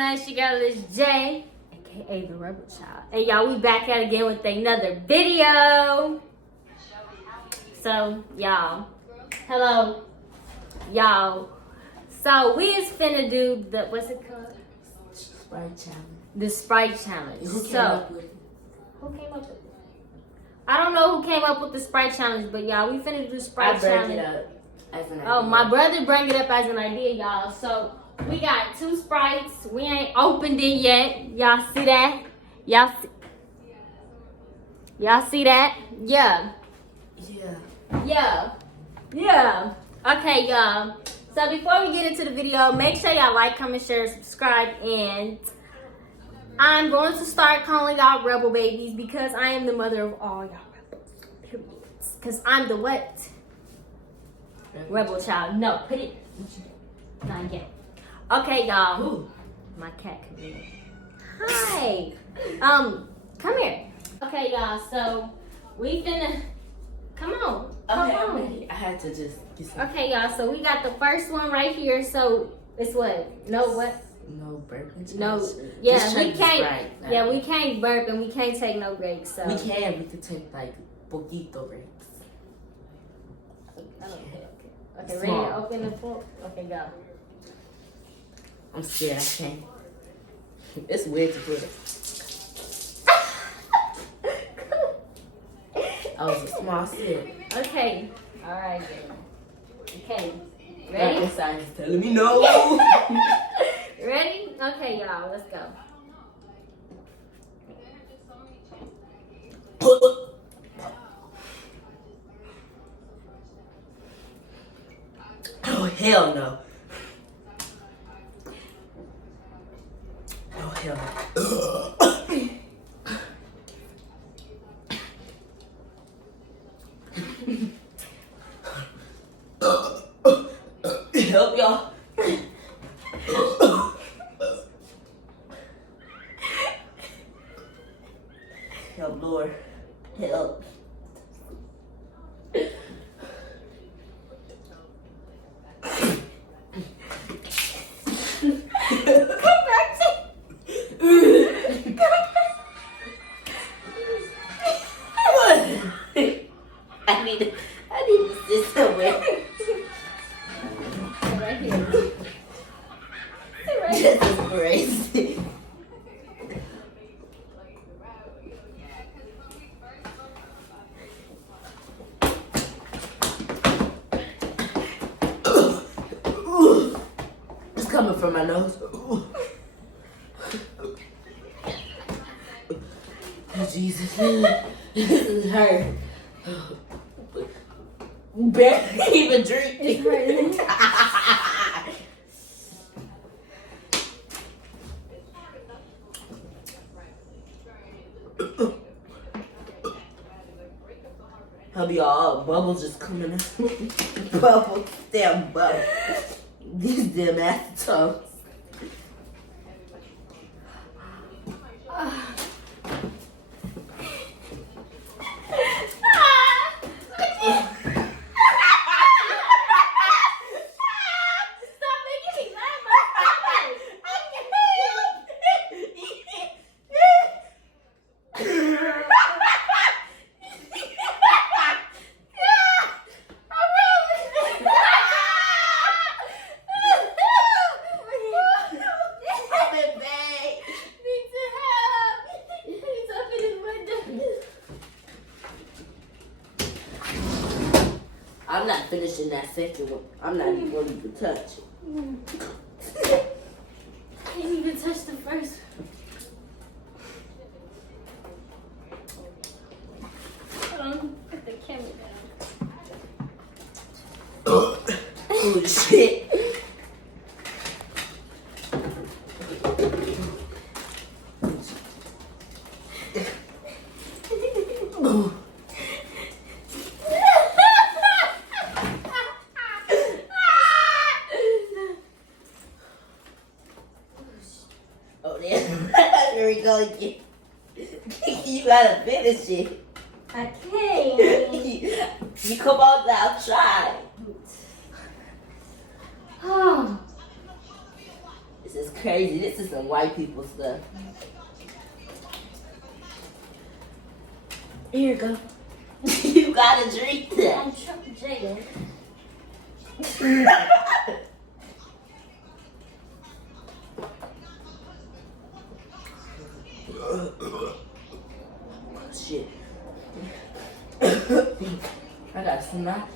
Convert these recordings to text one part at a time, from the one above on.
on? It's your girl, it's Jay, aka the Rebel Child. And y'all, we back at it again with another video. So, y'all, hello, y'all. So, we is finna do the, what's it called? Sprite challenge. The Sprite challenge. Who came up with it? Who came up with it? I don't know who came up with the Sprite challenge, but y'all, we finna do the Sprite challenge. I brought it up as an idea. Oh, my brother bring it up as an idea, y'all. So, we got 2 Sprites. We ain't opened it yet. Y'all see that? Y'all see that? Yeah. Yeah. Okay, y'all. So before we get into the video, make sure y'all like, comment, share, subscribe, and I'm going to start calling y'all Rebel Babies because I am the mother of all y'all rebels. Periods. Because I'm the what? Rebel child. No, put it. Not yet. Okay, y'all. Ooh. My cat can do it. Hi. Come here. Okay, y'all. So we finna. Come on. I'm ready. I had to just get some. Okay, y'all. So we got the first one right here. So it's what? No what? No burping. No. Yeah, we can't. Sprite. Yeah, we can't burp and we can't take no breaks. So we can. We could take like poquito breaks. Okay, ready to open the book? Okay, go. I'm scared. I can't. It's weird to put it. I was a small sip. Okay. All right. Then. Okay. Ready? Ready? Science is telling me no. Ready? Okay, y'all. Let's go. Oh hell no. Oh hell no. Help y'all. Help, Lord. Help. I need to sit somewhere. Right here. Right This here. is crazy. It's coming from my nose. Oh, Jesus. This is hurt. Barely even drinking. It's hurting. I'll be all bubbles just coming out. Bubbles. Damn bubbles. These damn acetone. I'm not finishing that second one. I'm not even going to even touch it. Can't even touch the first one. Put the camera down. Oh shit. Oh damn. Here we go again. You gotta finish it. I can't. You come on now, try. Oh. This is crazy. This is some white people stuff. Here you go. You gotta drink that. I'm Jaden. Shit. I got snot.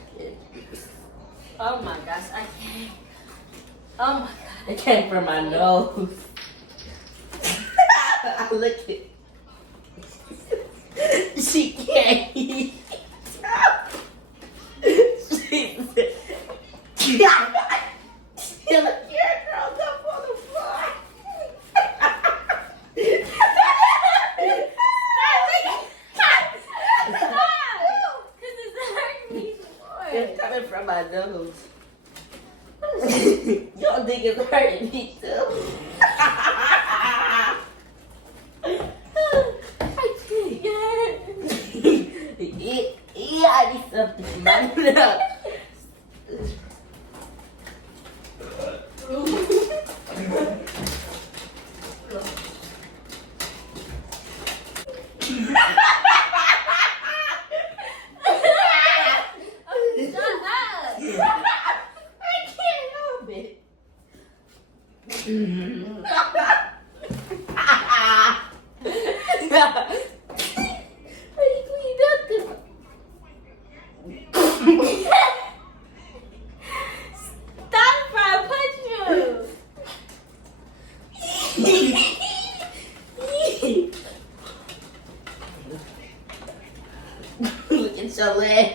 Oh my gosh, I can't. Oh my god. It came from my nose. Look at it. She can't eat. Look, your girl up on the floor. It's coming from my nose. Y'all think it's hurting me too? Yeah, I need something to mind it up. Look at your leg.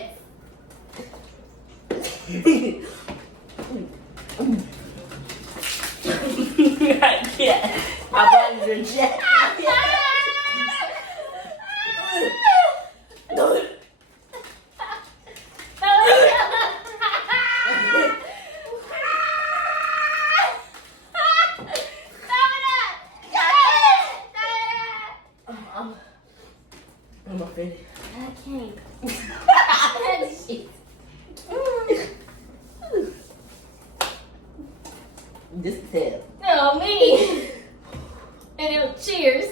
I can't. My body's rejecting. I'm offended. I can't. This is hell. No, me. And it'll cheers.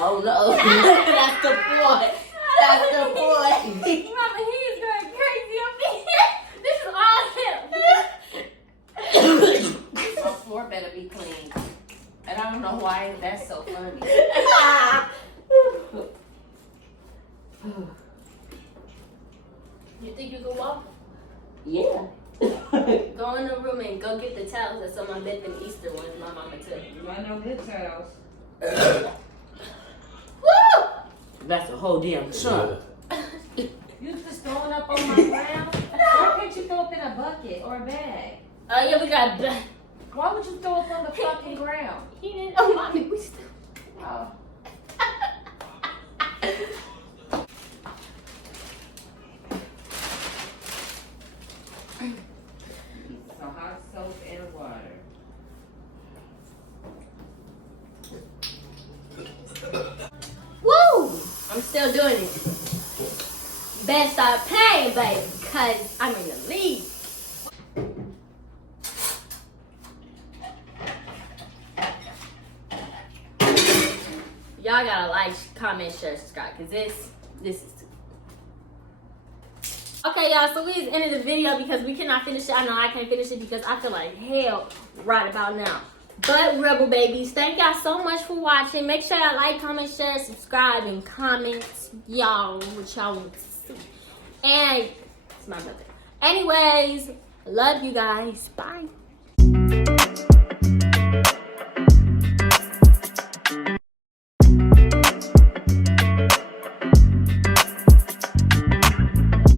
Oh no. That's the boy. That's the boy. Mama, he is going crazy on me. This is all him. My floor better be clean. And I don't know why that's so funny. You think you can walk? Yeah. Go in the room and go get the towels that's on my bed, them Easter ones my mama took. You want no good towels? Woo! That's a whole damn chunk. You just throwing up on my ground? Why can't you throw up in a bucket or a bag? Oh yeah, we got. Why would you throw up on the fucking ground? He didn't. Oh, mommy, we still. Oh. Some hot soap and water. Woo! I'm still doing it. Best start paying, baby, because I'm in the league. Y'all gotta like, comment, share, subscribe, because this is okay, y'all, so we just ended the video because we cannot finish it. I know I can't finish it because I feel like hell right about now. But Rebel Babies, thank y'all so much for watching. Make sure y'all like, comment, share, subscribe, and comment y'all what y'all want to see. And it's my brother. Anyways, love you guys. Bye.